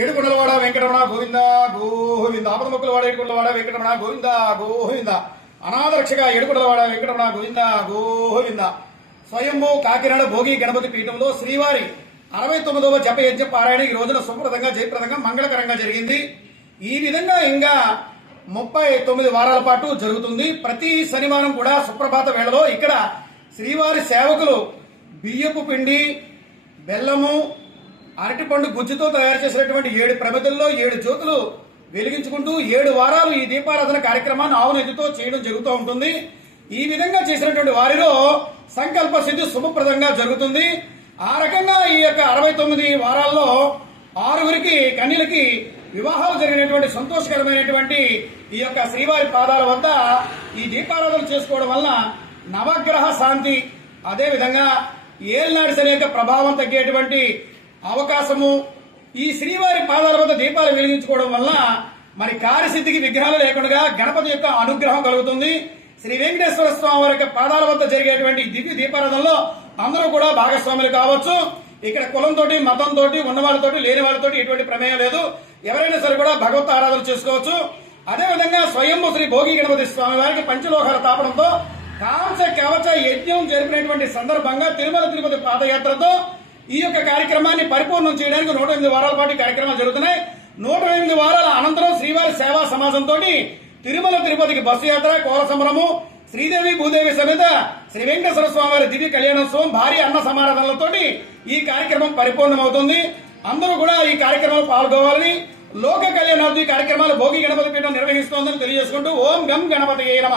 ఏడుకొండలవాడ వెంకటరమణ గోవింద గోవింద. ఆపద మొక్కులవాడ ఏడుకొండలవాడ వెంకటరమణ గోవింద గోవింద. అనాథరక్షక ఏడుకొండలవాడ వెంకటరమణ గోవింద గోవింద. స్వయంభూ కాకినాడ భోగి గణపతి పీఠంలో శ్రీవారి అరవై తొమ్మిదవ జప యజ్ఞ పారాయణ ఈ రోజున శుభ్రతంగా జయప్రదంగా మంగళకరంగా జరిగింది. ఈ విధంగా ఇంకా ముప్పై తొమ్మిది వారాల పాటు జరుగుతుంది. ప్రతి శనివారం కూడా సుప్రభాత వేళలో ఇక్కడ శ్రీవారి సేవకులు బియ్యపు పిండి బెల్లము అరటిపండు గుజ్జుతో తయారు చేసినటువంటి ఏడు ప్రమిదల్లో ఏడు జ్యోతులు వెలిగించుకుంటూ ఏడు వారాలు ఈ దీపారాధన కార్యక్రమాన్ని ఆవునెత్తితో చేయడం జరుగుతూ ఉంటుంది. ఈ విధంగా చేసినటువంటి వారిలో సంకల్ప సిద్ధి శుభప్రదంగా జరుగుతుంది. ఆ రకంగా ఈ యొక్క అరవై తొమ్మిది వారాల్లో ఆరుగురికి కన్యలకి వివాహాలు జరిగినటువంటి సంతోషకరమైనటువంటి ఈ యొక్క శ్రీవారి పాదాల వద్ద ఈ దీపారాధన చేసుకోవడం వలన నవగ్రహ శాంతి అదేవిధంగా విధంగా ఏల్నాడు శని యొక్క ప్రభావం తగ్గేటువంటి అవకాశము ఈ శ్రీవారి పాదాల వద్ద దీపాలు వెలిగించుకోవడం వల్ల మరి కార్యసిద్ధికి విగ్రహాలు లేకుండా గణపతి యొక్క అనుగ్రహం కలుగుతుంది. శ్రీ వెంకటేశ్వర స్వామి వారి యొక్క పాదాల వద్ద జరిగేటువంటి దివ్య దీపారాధనలో అందరూ కూడా భాగస్వాములు కావచ్చు. ఇక్కడ కులంతో మతంతో ఉన్న వాళ్ళతో లేని వాళ్ళతోటి ఎటువంటి ప్రమేయం లేదు. ఎవరైనా సరే కూడా భగవత్ ఆరాధన చేసుకోవచ్చు. అదే విధంగా శ్రీ భోగి గణపతి స్వామి వారికి పంచలోహాల తాపడంతో కాంస కవచ యజ్ఞం జరిపినటువంటి సందర్భంగా తిరుమల తిరుపతి పాదయాత్రతో ఈ యొక్క కార్యక్రమాన్ని పరిపూర్ణం చేయడానికి నూట ఎనిమిది వారాల పాటు కార్యక్రమాలు జరుగుతున్నాయి. నూట ఎనిమిది వారాల అనంతరం శ్రీవారి సేవా సమాజంతో తిరుమల తిరుపతికి బస్సు యాత్ర కోల సంబరము శ్రీదేవి భూదేవి సమేత శ్రీ వెంకటేశ్వర స్వామి వారి దివ్య కళ్యాణోత్సవం భారీ అన్న సమారాధనలతోటి ఈ కార్యక్రమం పరిపూర్ణమవుతుంది. అందరూ కూడా ఈ కార్యక్రమంలో పాల్గొవాలని లోక కళ్యాణార్థి కార్యక్రమాలు భోగి గణపతి పీఠం నిర్వహిస్తోందని తెలియజేసుకుంటూ ఓం గం గణపతి నమ.